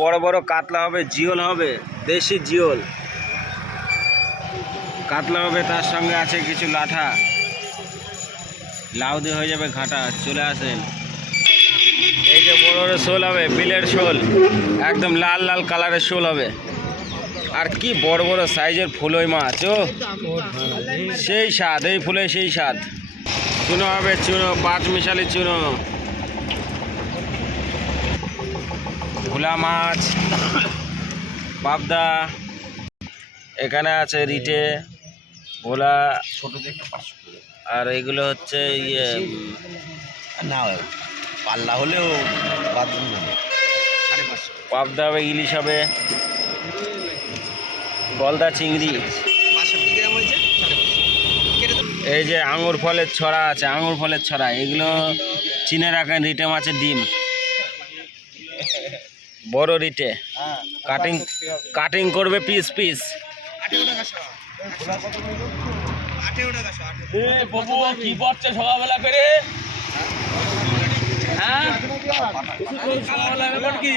বড় বড় কাতলা হবে, জিওল হবে, দেশি জিওল কাতলা হবে, তার সঙ্গে আছে কিছু লাঠা। লাউ দিয়ে হয়ে যাবে ঘাটা। চলে আসেন। এই যে বড় বড় শোল হবে, বিলের শোল, একদম লাল লাল কালারের শোল হবে। আর কি বড় বড় সাইজের ফুলই মাছ, ও সেই স্বাদ, এই ফুলে সেই স্বাদ। চুনো হবে, চুনো, 5 মিশালি চুনো, ভোলা মাছ, পাবদা, এখানে আছে রিটে, ভোলা, আর এগুলো হচ্ছে ইয়ে না পাল্লা হলেও পাবদা হবে, ইলিশ হবে, গলদা চিংড়ি। এই যে আঙুর ফলের ছড়া আছে, আঙুর ফলের ছড়া, এগুলো চিনে রাখেন রিটে মাছের ডিম, বড় রিটে। কাটিং কাটিং করবে পিস পিস। কি পড়ছে সকালবেলা করে? হ্যাঁ, সকালবেলা কি